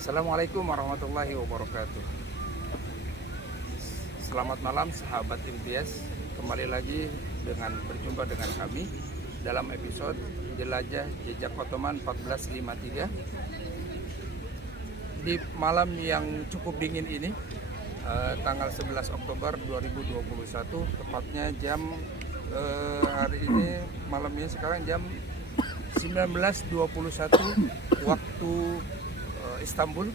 Assalamualaikum warahmatullahi wabarakatuh. Selamat malam sahabat impias. Kembali lagi berjumpa dengan kami dalam episode Jelajah Jejak Ottoman 1453. Di malam yang cukup dingin ini, tanggal 11 Oktober 2021, tepatnya jam hari ini malamnya sekarang jam 19.21 waktu Istanbul.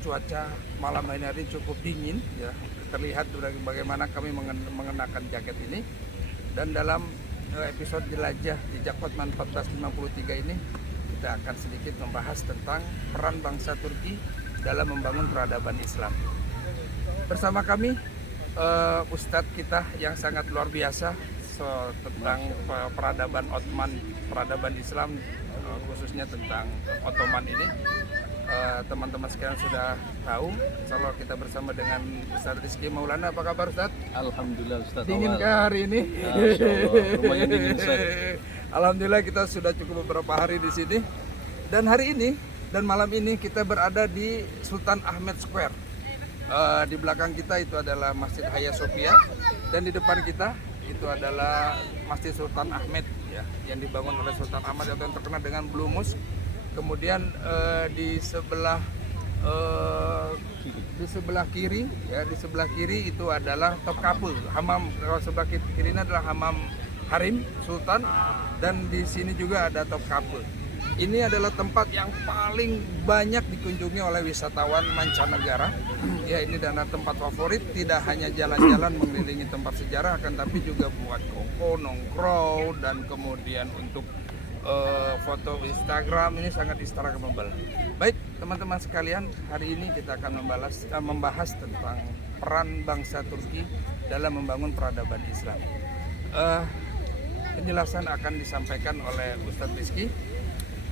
Cuaca malam hari cukup dingin ya, terlihat bagaimana kami mengenakan jaket ini. Dan dalam episode Jelajah Jejak Ottoman 1453 ini kita akan sedikit membahas tentang peran bangsa Turki dalam membangun peradaban Islam. Bersama kami Ustadz kita yang sangat luar biasa tentang peradaban Ottoman, peradaban Islam, khususnya tentang Ottoman ini. Teman-teman sekalian sudah tahu. Insyaallah kita bersama dengan Ustadz Rizky Maulana. Apa kabar Ustadz? Alhamdulillah Ustadz. Dinginkah hari ini? Lumayan dingin Ustadz. Alhamdulillah kita sudah cukup beberapa hari di sini. Dan hari ini dan malam ini kita berada di Sultan Ahmed Square. Di belakang kita itu adalah Masjid Hagia Sophia, dan di depan kita itu adalah Masjid Sultan Ahmed ya, yang dibangun oleh Sultan Ahmad atau yang terkenal dengan Blue Mosque. Kemudian di sebelah kiri ya, di sebelah kiri itu adalah Topkapı, Hamam. Kalau sebelah kiri ini adalah Hamam Harim Sultan, dan di sini juga ada Topkapı. Ini adalah tempat yang paling banyak dikunjungi oleh wisatawan mancanegara. Ya, ini adalah tempat favorit, tidak hanya jalan-jalan mengelilingi tempat sejarah, akan tapi juga buat koko, nongkrong, dan kemudian untuk foto Instagram. Ini sangat instagramable. Baik teman-teman sekalian, hari ini kita akan membahas tentang peran bangsa Turki dalam membangun peradaban Islam. Penjelasan akan disampaikan oleh Ustadz Rizky.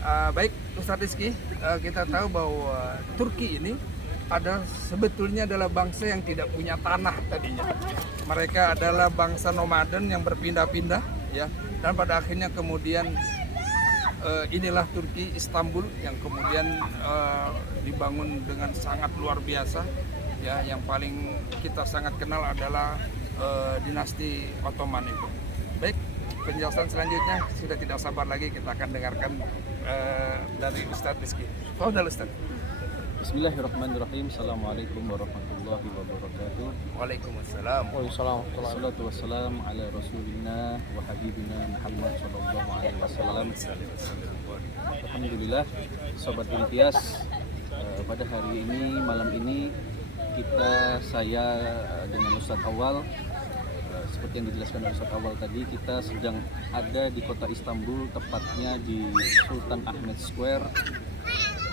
Baik Ustadz Rizky, kita tahu bahwa Turki ini sebetulnya adalah bangsa yang tidak punya tanah tadinya. Mereka adalah bangsa nomaden yang berpindah-pindah ya, dan pada akhirnya kemudian inilah Turki, Istanbul, yang kemudian dibangun dengan sangat luar biasa ya. Yang paling kita sangat kenal adalah dinasti Ottoman itu. Baik, penjelasan selanjutnya sudah tidak sabar lagi kita akan dengarkan dari Ustadz Rizky. Fadhal Ustadz. Bismillahirrahmanirrahim. Assalamualaikum warahmatullahi wabarakatuh. Waalaikumsalam. Wassalatu wassalam ala rasulina wa habibina Muhammad sallallahu alaihi wasallam. Alhamdulillah sobat impias, pada hari ini, malam ini saya dengan Ustadz Awal, seperti yang dijelaskan oleh Ustadz Awal tadi, kita sedang ada di kota Istanbul, tepatnya di Sultan Ahmed Square,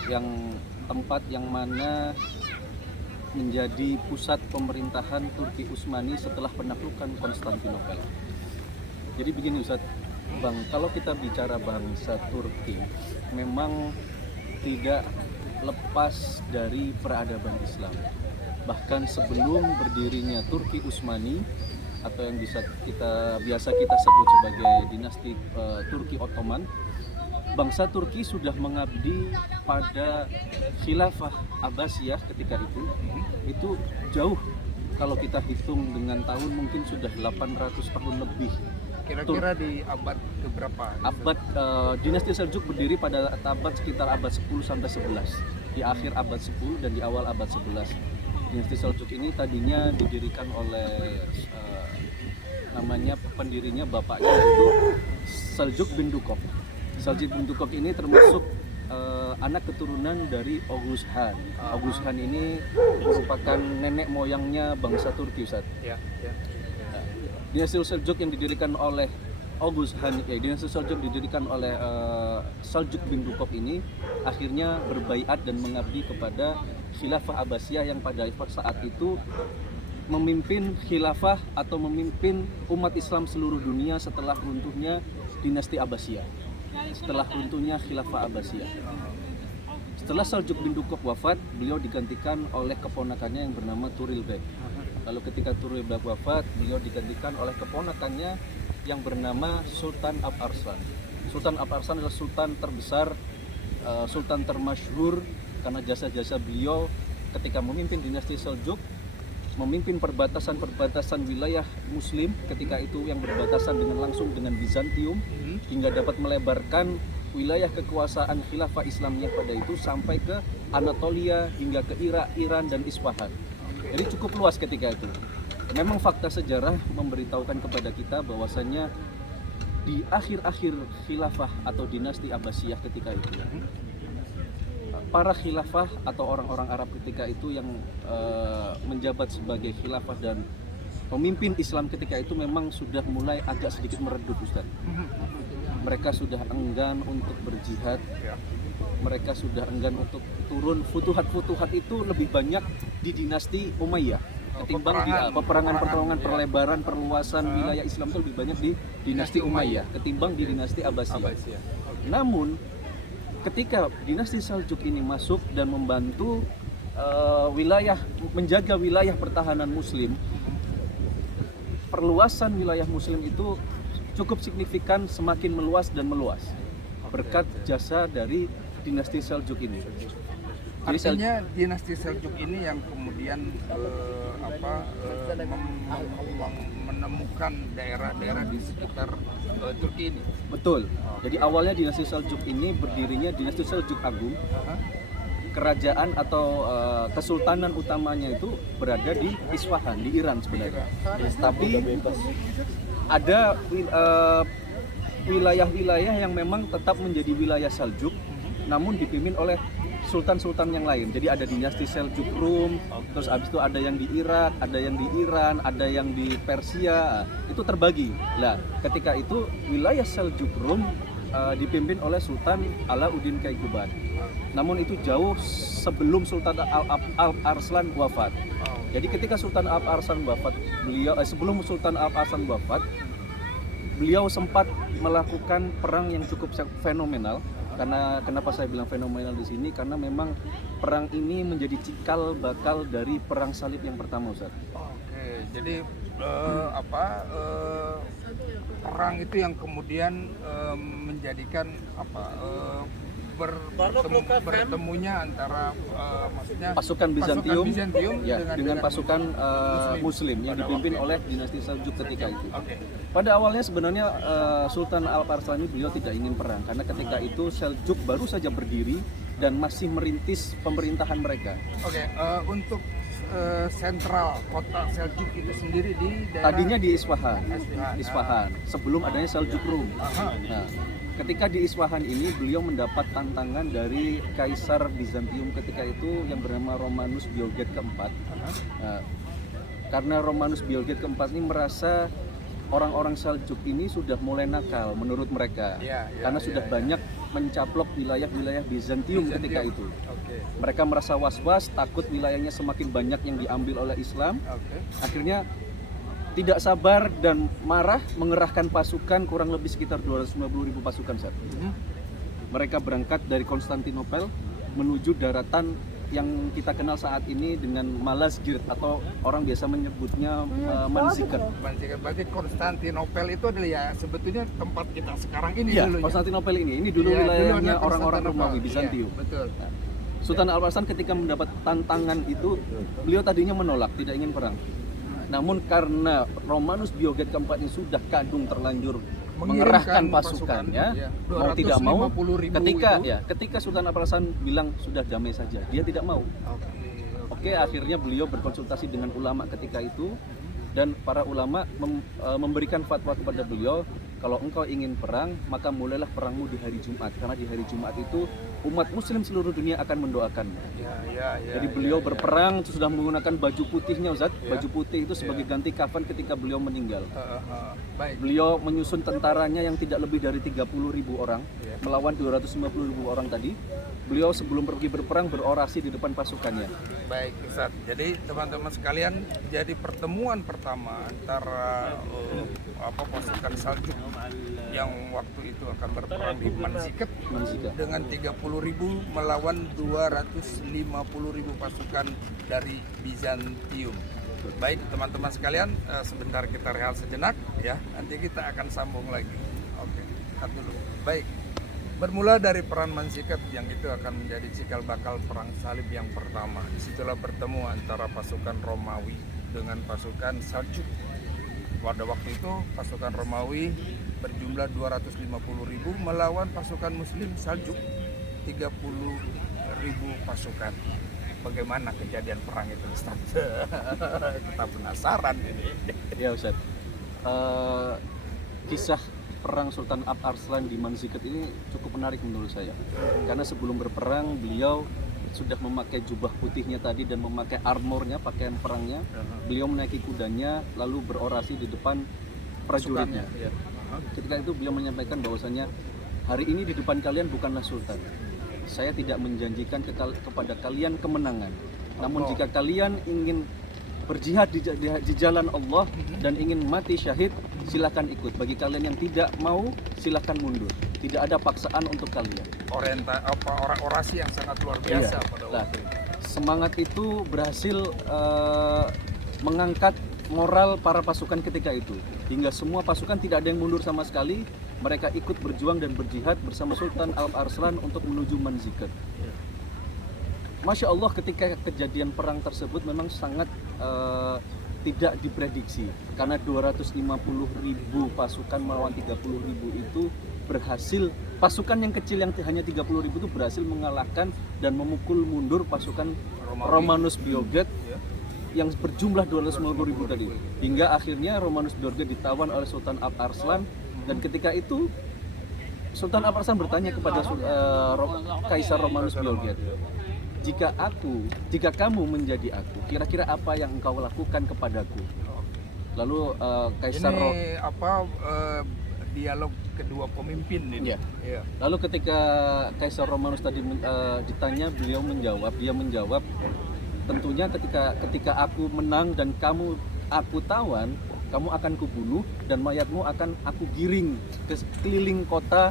yang tempat yang mana menjadi pusat pemerintahan Turki Utsmani setelah penaklukan Konstantinopel. Jadi begini Ustadz, Bang, kalau kita bicara bangsa Turki, memang tidak lepas dari peradaban Islam. Bahkan sebelum berdirinya Turki Utsmani, atau yang biasa kita sebut sebagai dinasti Turki Ottoman, bangsa Turki sudah mengabdi pada Khilafah Abbasiyah ketika itu jauh, kalau kita hitung dengan tahun mungkin sudah 800 tahun lebih. Kira-kira di abad keberapa? Dinasti Seljuk berdiri pada abad sekitar abad 10 sampai 11. Di akhir abad 10 dan di awal abad 11. Dinasti Seljuk ini tadinya didirikan oleh namanya pendirinya, bapaknya itu Seljuk bin Dukok. Seljuk bin Dukok ini termasuk anak keturunan dari Oghuz Khan. Oghuz Khan ini merupakan nenek moyangnya bangsa Turki, Ustaz. Ya. Dinasti Seljuk yang didirikan oleh Oghuz Khan, dinasti Seljuk didirikan oleh Seljuk bin Dukok ini akhirnya berbaiat dan mengabdi kepada Khilafah Abbasiyah yang pada saat itu memimpin khilafah atau memimpin umat Islam seluruh dunia setelah runtuhnya dinasti Abbasiyah. Setelah runtuhnya Khilafah Abbasiyah. Setelah Seljuk bin Dukok wafat, beliau digantikan oleh keponakannya yang bernama Turilbek. Lalu ketika Turilbek wafat, beliau digantikan oleh keponakannya yang bernama Sultan Alp Arslan. Sultan Alp Arslan adalah sultan terbesar sultan termasyhur karena jasa-jasa beliau ketika memimpin dinasti Seljuk, memimpin perbatasan-perbatasan wilayah Muslim ketika itu yang berbatasan langsung dengan Bizantium, hingga dapat melebarkan wilayah kekuasaan khilafah Islamiyah pada itu sampai ke Anatolia hingga ke Irak, Iran dan Isfahan. Jadi cukup luas ketika itu. Memang fakta sejarah memberitahukan kepada kita bahwasannya di akhir-akhir khilafah atau dinasti Abbasiyah ketika itu, para khilafah atau orang-orang Arab ketika itu yang menjabat sebagai khilafah dan pemimpin Islam ketika itu memang sudah mulai agak sedikit meredup, Ustaz. Mereka sudah enggan untuk berjihad, mereka sudah enggan untuk turun. Futuhat-futuhat itu lebih banyak di dinasti Umayyah ketimbang di peperangan, perlebaran, perluasan wilayah Islam itu lebih banyak di dinasti Umayyah ketimbang di dinasti Abbasiyah. Namun ketika dinasti Seljuk ini masuk dan membantu menjaga wilayah pertahanan Muslim, perluasan wilayah Muslim itu cukup signifikan, semakin meluas dan meluas berkat jasa dari dinasti Seljuk ini. Artinya dinasti Seljuk ini yang kemudian menemukan daerah-daerah di sekitar Turki ini. Betul. Jadi awalnya dinasti Seljuk ini berdirinya dinasti Seljuk Agung. Kerajaan atau kesultanan utamanya itu berada di Isfahan, di Iran sebenarnya. Tapi ada wilayah-wilayah yang memang tetap menjadi wilayah Seljuk, namun dipimpin oleh sultan-sultan yang lain. Jadi ada dinasti Seljuk Rum, terus abis itu ada yang di Irak, ada yang di Iran, ada yang di Persia. Itu terbagi. Nah, ketika itu wilayah Seljuk Rum dipimpin oleh Sultan Alauddin Kaykuban. Namun itu jauh sebelum Sultan Alp Arslan wafat. Jadi ketika Sultan Alp Arslan wafat, sebelum Sultan Alp Arslan wafat, beliau sempat melakukan perang yang cukup fenomenal. Karena kenapa saya bilang fenomenal di sini? Karena memang perang ini menjadi cikal bakal dari perang salib yang pertama, Ustaz. Oke, jadi perang itu yang kemudian menjadikan bertemunya antara maksudnya pasukan Bizantium ya, dengan pasukan Muslim yang dipimpin oleh dinasti Seljuk ketika itu. Pada awalnya sebenarnya Sultan Alp Arslan ini beliau tidak ingin perang karena ketika itu Seljuk baru saja berdiri dan masih merintis pemerintahan mereka. Untuk sentral kota Seljuk itu sendiri di daerah tadinya di Isfahan sebelum adanya Seljuk Rum. Nah, ketika di Isfahan ini beliau mendapat tantangan dari Kaisar Bizantium ketika itu yang bernama Romanus Bioget keempat. Nah, karena Romanus Bioget keempat ini merasa orang-orang Seljuk ini sudah mulai nakal menurut mereka, karena sudah banyak mencaplok wilayah-wilayah Bizantium ketika itu. Mereka merasa was-was, takut wilayahnya semakin banyak yang diambil oleh Islam. Akhirnya tidak sabar dan marah mengerahkan pasukan kurang lebih sekitar 250.000 pasukan saat. Mereka berangkat dari Konstantinopel menuju daratan yang kita kenal saat ini dengan Malazgirt atau orang biasa menyebutnya Manzikert. Berarti Konstantinopel itu adalah ya sebetulnya tempat kita sekarang ini ya, dulu. Konstantinopel ini dulu wilayahnya orang-orang Romawi Bizantium. Betul. Sultan Alp Arslan ketika mendapat tantangan itu, beliau tadinya menolak, tidak ingin perang. Namun karena Romanus Bioget keempat ini sudah kadung terlanjur mengerahkan pasukannya, mau tidak mau, ketika Sultan Alp Arslan bilang sudah damai saja, dia tidak mau. Oke, akhirnya beliau berkonsultasi dengan ulama ketika itu, dan para ulama memberikan fatwa kepada beliau, kalau engkau ingin perang, maka mulailah perangmu di hari Jumat, karena di hari Jumat itu umat Muslim seluruh dunia akan mendoakanmu. Jadi beliau berperang sudah menggunakan baju putihnya, Ustaz. Baju putih itu sebagai ganti kafan ketika beliau meninggal. Beliau menyusun tentaranya yang tidak lebih dari 30.000 orang melawan 250.000 orang tadi. Beliau sebelum pergi berperang berorasi di depan pasukannya. Baik, Ustaz. Jadi teman-teman sekalian, jadi pertemuan pertama antara pasukan Seljuk yang waktu itu akan berperang di Manzikert dengan 30.000 melawan 250.000 pasukan dari Bizantium. Baik teman-teman sekalian, sebentar kita rehat sejenak ya, nanti kita akan sambung lagi. Oke, cut dulu. Baik. Bermula dari peran Mansikat yang itu akan menjadi cikal bakal perang salib yang pertama. Disitulah bertemu antara pasukan Romawi dengan pasukan Saljuk. Pada waktu itu pasukan Romawi berjumlah 250.000 melawan pasukan Muslim Saljuk 30.000 pasukan. Bagaimana kejadian perang itu, Ustaz? Kita penasaran ini. Ya Ustaz, kisah perang Sultan Alp Arslan di Manzikert ini cukup menarik menurut saya. Karena sebelum berperang beliau sudah memakai jubah putihnya tadi dan memakai armornya, pakaian perangnya. Beliau menaiki kudanya lalu berorasi di depan prajuritnya. Ya. Ketika itu beliau menyampaikan bahwasanya hari ini di depan kalian bukanlah sultan. Saya tidak menjanjikan kepada kalian kemenangan. Namun jika kalian ingin berjihad di jalan Allah dan ingin mati syahid, silakan ikut. Bagi kalian yang tidak mau, silakan mundur. Tidak ada paksaan untuk kalian. Orasi yang sangat luar biasa Iya. pada Nah, waktu itu. semangat itu berhasil mengangkat moral para pasukan ketika itu. Hingga semua pasukan tidak ada yang mundur sama sekali. Mereka ikut berjuang dan berjihad bersama Sultan Alp Arslan untuk menuju Manzikert. Masya Allah, ketika kejadian perang tersebut memang sangat tidak diprediksi. Karena 250.000 pasukan melawan 30.000 itu berhasil, pasukan yang kecil yang hanya 30.000 itu berhasil mengalahkan dan memukul mundur pasukan Romanus Bjorged yang berjumlah 250.000 tadi. Hingga akhirnya Romanus Bjorged ditawan oleh Sultan Alp Arslan, dan ketika itu Sultan Alp Arslan bertanya kepada Kaisar Romanus Bjorged, jika kamu menjadi aku, kira-kira apa yang engkau lakukan kepadaku? Lalu Kaisar Ini dialog kedua pemimpin ini. Iya. Iya. Lalu ketika Kaisar Romanus tadi ditanya, dia menjawab, tentunya ketika aku menang dan aku tawan, kamu akan kubunuh dan mayatmu akan aku giring ke keliling kota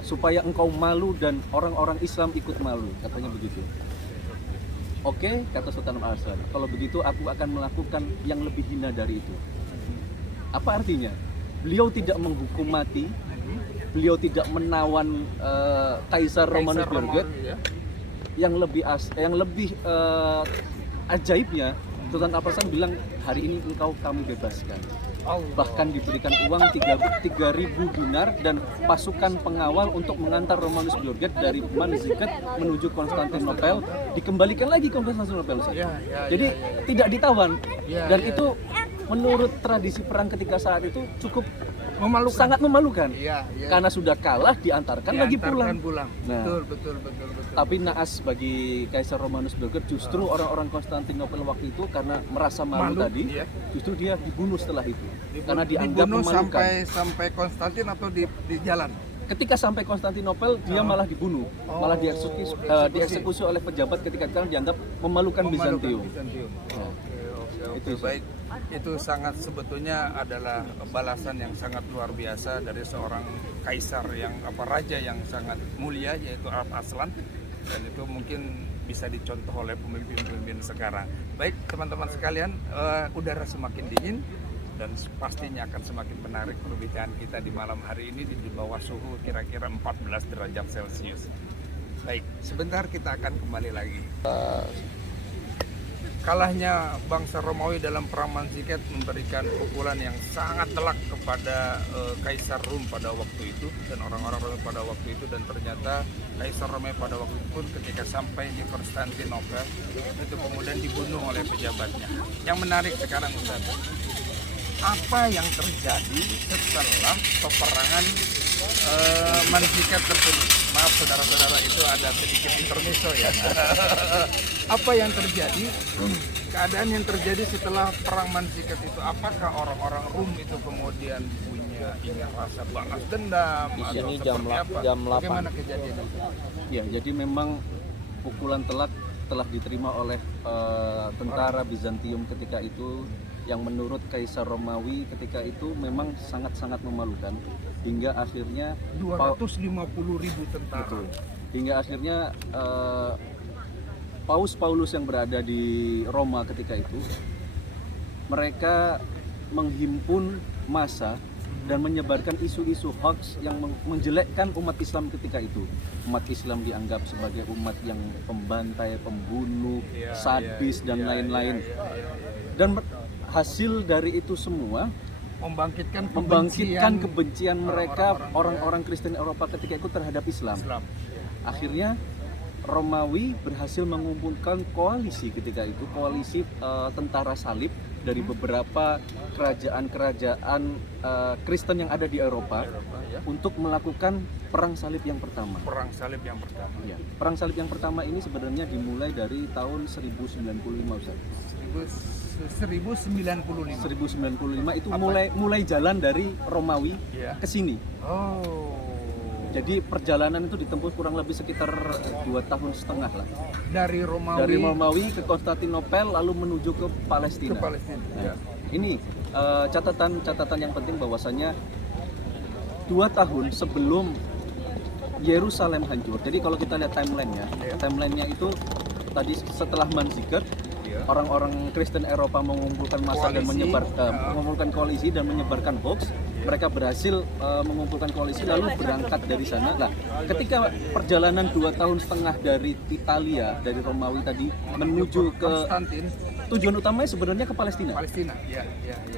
supaya engkau malu dan orang-orang Islam ikut malu, katanya begitu. Oke, kata Sultan Arslan, kalau begitu aku akan melakukan yang lebih hina dari itu. Apa artinya? Beliau tidak menghukum mati, beliau tidak menawan Kaisar Romanus Bjorged. Ya. Yang lebih ajaibnya, Sultan Alp Arslan bilang, hari ini kami bebaskan. Bahkan diberikan uang 3.000 dinar dan pasukan pengawal untuk mengantar Romanus Bjorged dari Manzikert menuju Konstantinopel, dikembalikan lagi ke Konstantinopel. Jadi tidak ditawan. Dan itu menurut tradisi perang ketika saat itu cukup sangat memalukan. Karena sudah kalah diantarkan lagi pulang. Nah, betul. Tapi naas bagi Kaisar Romanus Bjorged, justru orang-orang Konstantinopel waktu itu karena merasa malu tadi, justru dia dibunuh setelah itu. Karena dianggap memalukan. Sampai Konstantin atau di jalan? Ketika sampai Konstantinopel, dia malah dibunuh, malah dieksekusi oleh pejabat ketika dianggap memalukan Bizantium. Oke, baik. Itu sangat sebetulnya adalah balasan yang sangat luar biasa dari seorang kaisar raja yang sangat mulia, yaitu Alp Arslan, dan itu mungkin bisa dicontoh oleh pemimpin-pemimpin sekarang. Baik teman-teman sekalian, udara semakin dingin dan pastinya akan semakin menarik perbincangan kita di malam hari ini di bawah suhu kira-kira 14 derajat Celcius. Baik, sebentar kita akan kembali lagi. Kalahnya bangsa Romawi dalam perang Manzikert memberikan pukulan yang sangat telak kepada Kaisar Rum pada waktu itu dan orang-orang Romawi pada waktu itu, dan ternyata Kaisar Romawi pada waktu itu pun ketika sampai di Konstantinopel itu kemudian dibunuh oleh pejabatnya. Yang menarik sekarang, Ustaz, apa yang terjadi setelah peperangan Manzikert tersebut? Maaf saudara-saudara, itu ada sedikit intermezzo ya. Apa yang terjadi? Keadaan yang terjadi setelah perang Manzikert itu, apakah orang-orang Rum itu kemudian punya rasa balas dendam di atau sini seperti apa? jam 8. Bagaimana kejadiannya? Ya, jadi memang pukulan telak telah diterima oleh tentara Bizantium ketika itu, yang menurut Kaisar Romawi ketika itu memang sangat-sangat memalukan, hingga akhirnya 250.000 tentara. Betul. Hingga akhirnya Paus Paulus yang berada di Roma ketika itu, mereka menghimpun massa dan menyebarkan isu-isu hoax yang menjelekkan umat Islam ketika itu. Umat Islam dianggap sebagai umat yang pembantai, pembunuh, sadis dan lain-lain. Dan hasil dari itu semua membangkitkan kebencian mereka orang-orang Kristen Eropa ketika itu terhadap Islam. Akhirnya Romawi berhasil mengumpulkan koalisi ketika itu, koalisi tentara salib dari beberapa kerajaan-kerajaan Kristen yang ada di Eropa untuk melakukan perang salib yang pertama. Ya, perang salib yang pertama ini sebenarnya dimulai dari tahun 1095 Ustaz. 1095 itu mulai jalan dari Romawi ke sini. Jadi perjalanan itu ditempuh kurang lebih sekitar 2,5 tahun lah. Dari Romawi ke Konstantinopel lalu menuju ke Palestina. Nah, ini catatan yang penting bahwasanya 2 tahun sebelum Yerusalem hancur. Jadi kalau kita lihat timelinenya itu tadi setelah Manzikert, orang-orang Kristen Eropa mengumpulkan massa dan mengumpulkan koalisi dan menyebarkan hoax. Mereka berhasil mengumpulkan koalisi lalu berangkat dari sana. Nah, ketika perjalanan 2,5 tahun dari Italia, dari Romawi tadi menuju ke Konstantin, tujuan utamanya sebenarnya ke Palestina.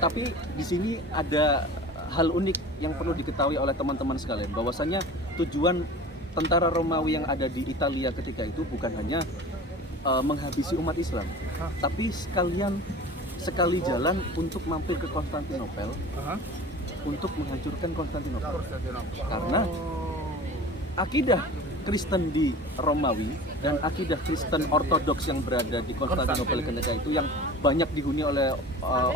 Tapi di sini ada hal unik yang perlu diketahui oleh teman-teman sekalian, bahwasanya tujuan tentara Romawi yang ada di Italia ketika itu bukan hanya menghabisi umat Islam, tapi sekali jalan untuk mampir ke Konstantinopel untuk menghancurkan Konstantinopel. Karena akidah Kristen di Romawi dan akidah Kristen Ortodoks yang berada di Konstantinopel ketika itu yang banyak dihuni oleh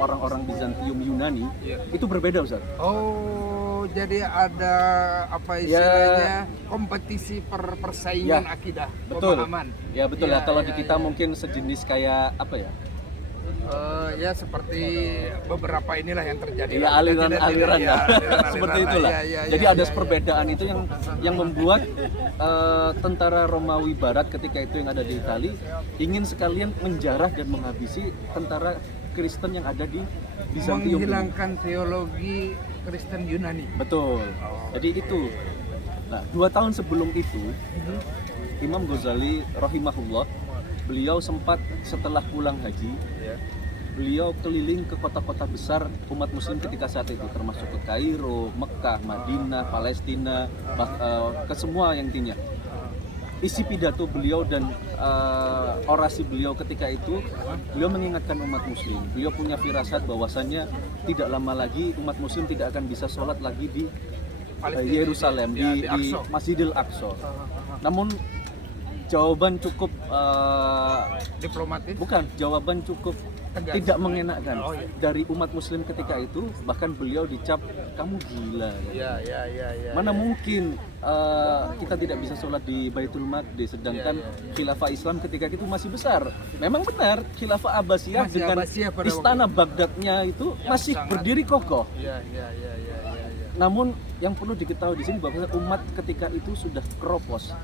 orang-orang Bizantium Yunani itu berbeda, Ustaz. Jadi ada apa istilahnya kompetisi persaingan akidah, pemahaman. Ya betul lah. Kalau di kita mungkin sejenis kayak apa ya? Ya seperti beberapa inilah yang terjadi. Aliran seperti itulah. Jadi ada perbedaan itu yang membuat tentara Romawi Barat ketika itu yang ada di Italia ingin sekalian menjarah dan menghabisi tentara Kristen yang ada di Bizantium. Menghilangkan teologi Kristen Yunani. Betul. Jadi itu. Nah, 2 tahun sebelum itu Imam Ghazali rahimahullah, beliau sempat setelah pulang haji, beliau keliling ke kota-kota besar umat muslim ketika saat itu, termasuk ke Kairo, Mekah, Madinah, Palestina, ke semua yang intinya. Isi pidato beliau dan orasi beliau ketika itu, beliau mengingatkan umat muslim. Beliau punya firasat bahwasannya tidak lama lagi umat muslim tidak akan bisa sholat lagi di Yerusalem, di Masjidil Aqsa. Namun jawaban cukup diplomatis? Bukan, jawaban cukup tegas, tidak mengenakan dari umat muslim ketika itu. Bahkan beliau dicap, kamu gila. Mana mungkin kita tidak bisa sholat di Baitul Maqdis, sedangkan khilafah Islam ketika itu masih besar. Memang benar, khilafah Abbasiyah dengan istana Baghdadnya itu masih berdiri kokoh. Namun yang perlu diketahui di sini bahwa umat ketika itu sudah keropos,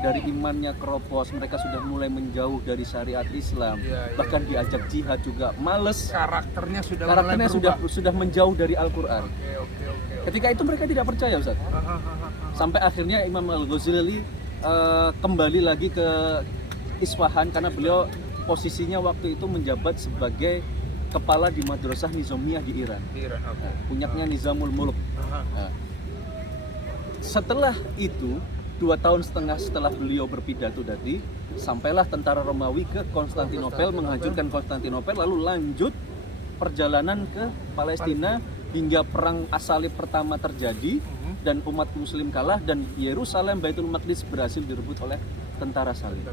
dari imannya keropos, mereka sudah mulai menjauh dari syariat Islam, bahkan diajak jihad juga males. Karakternya sudah menjauh dari Al-Quran. Ketika itu mereka tidak percaya, Ustaz. Sampai akhirnya Imam Al-Ghazali kembali lagi ke Isfahan karena beliau posisinya waktu itu menjabat sebagai kepala di Madrasah Nizamiyah di Iran. Punyanya Nizamul Mulk. Nah, setelah itu 2,5 tahun setelah beliau berpidato tadi, sampailah tentara Romawi ke Konstantinopel, menghancurkan Konstantinopel, lalu lanjut perjalanan ke Palestina hingga perang as-salib pertama terjadi dan umat muslim kalah dan Yerusalem Baitul Maqdis berhasil direbut oleh tentara salib.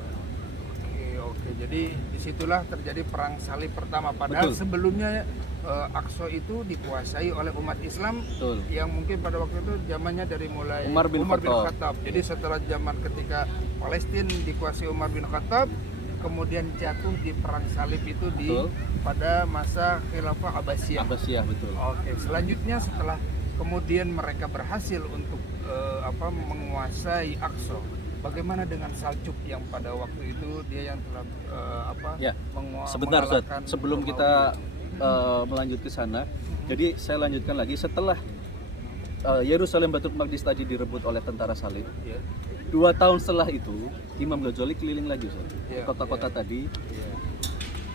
Oke, jadi disitulah terjadi perang salib pertama. Padahal sebelumnya Aqsa itu dikuasai oleh umat Islam. Yang mungkin pada waktu itu zamannya dari mulai Umar bin Khattab. Jadi setelah zaman ketika Palestina dikuasai Umar bin Khattab, kemudian jatuh di perang salib itu pada masa khilafah Abbasiyah. Betul. Oke, selanjutnya setelah kemudian mereka berhasil untuk menguasai Aqsa. Bagaimana dengan Saljuk yang pada waktu itu dia yang telah sebentar, Ustaz. Sebelum kita melanjut ke sana, jadi saya lanjutkan lagi. Setelah Yerusalem Baitul Maqdis tadi direbut oleh tentara salib, Ya. 2 tahun setelah itu Imam Ghazali keliling lagi Ustaz, Ya, ke kota-kota tadi. Ya.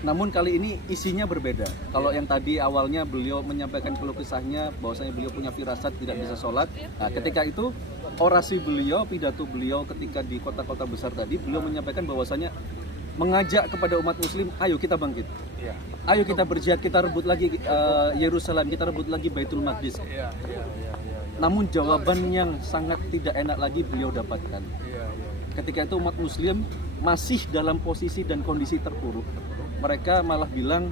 Namun kali ini isinya berbeda. Kalau yang tadi awalnya beliau menyampaikan keluh kesahnya bahwasanya beliau punya firasat tidak bisa sholat. Nah, ketika itu orasi beliau, pidato beliau ketika di kota-kota besar tadi, beliau menyampaikan bahwasanya mengajak kepada umat muslim, ayo kita bangkit. Ya. Ayo kita berjihad, kita rebut lagi Yerusalem, kita rebut lagi Baitul Maqdis. Ya. Ya. Ya. Ya. Namun jawaban yang sangat tidak enak lagi beliau dapatkan. Ya. Ya. Ketika itu umat muslim masih dalam posisi dan kondisi terpuruk. Mereka malah bilang,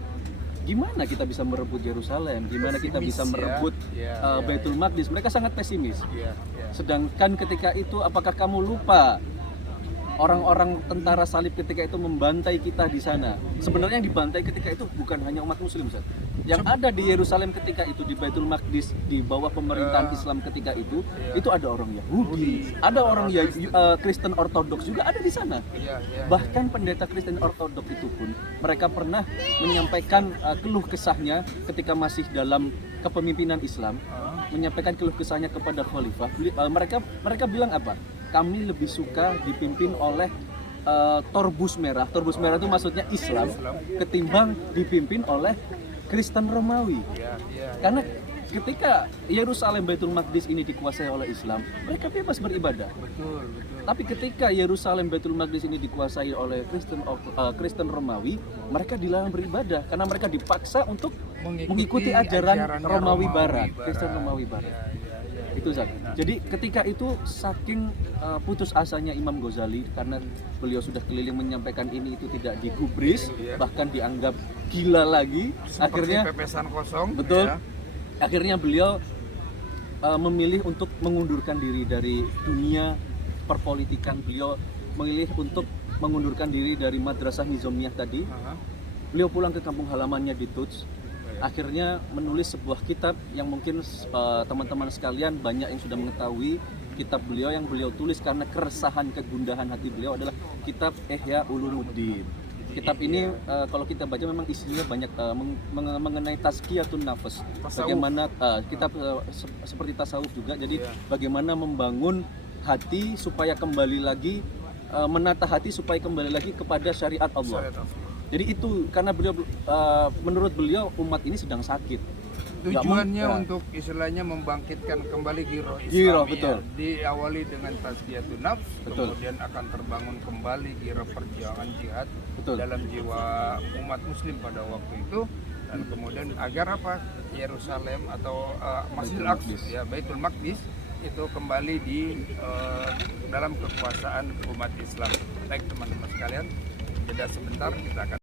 gimana kita bisa merebut Yerusalem? Gimana kita Pesimis, bisa ya. merebut Ya. Baitul Maqdis? Mereka sangat pesimis. Ya. Ya. Sedangkan ketika itu, apakah kamu lupa orang-orang tentara salib ketika itu membantai kita di sana? Sebenarnya yang dibantai ketika itu bukan hanya umat muslim, Ustaz. Yang ada di Yerusalem ketika itu, di Baitul Maqdis, di bawah pemerintahan Islam ketika itu ada orang Yahudi, ada orang Kristen Ortodoks juga ada di sana. Ya. Ya. Bahkan pendeta Kristen Ortodoks itu pun mereka pernah menyampaikan keluh kesahnya ketika masih dalam kepemimpinan Islam, menyampaikan keluh kesahnya kepada khalifah. Mereka bilang apa? Kami lebih suka dipimpin oleh Torbus Merah. Torbus Merah itu maksudnya Islam, ketimbang dipimpin oleh Kristen Romawi. Ya. Ya. Karena ketika Yerusalem Baitul Maqdis ini dikuasai oleh Islam, mereka bebas beribadah. Betul. Betul. Tapi ketika Yerusalem Baitul Maqdis ini dikuasai oleh Kristen Romawi, mereka dilarang beribadah karena mereka dipaksa untuk mengikuti ajaran Romawi Barat, Kristen Romawi Barat. Ya. Itu Zak. Jadi ketika itu saking putus asanya Imam Ghazali karena beliau sudah keliling menyampaikan ini itu tidak digubris, bahkan dianggap gila lagi. Seperti Akhirnya pepesan kosong. betul. Ya. Akhirnya beliau memilih untuk mengundurkan diri dari dunia perpolitikan. Beliau memilih untuk mengundurkan diri dari Madrasah Nizamiyah tadi. Aha. Beliau pulang ke kampung halamannya di Tuts. Akhirnya menulis sebuah kitab yang mungkin teman-teman sekalian banyak yang sudah mengetahui. Kitab beliau yang beliau tulis karena keresahan, kegundahan hati beliau adalah kitab Ihya Ulumuddin. Kitab ini kalau kita baca memang isinya banyak mengenai tazkiyatun nafas. Bagaimana kitab seperti tasawuf juga. Jadi bagaimana membangun hati supaya kembali lagi, menata hati supaya kembali lagi kepada syariat Allah. Jadi itu karena beliau menurut beliau umat ini sedang sakit. Tujuannya untuk istilahnya membangkitkan kembali giro Islam. Giro, betul. Diawali dengan tazkiyatun nafs, Betul. kemudian akan terbangun kembali giro perjuangan jihad Betul. dalam jiwa umat muslim pada waktu itu, dan kemudian agar apa? Yerusalem atau Masjidil Aqsa, ya Baitul Maqdis itu kembali di dalam kekuasaan umat Islam. Baik teman-teman sekalian, jeda sebentar kita akan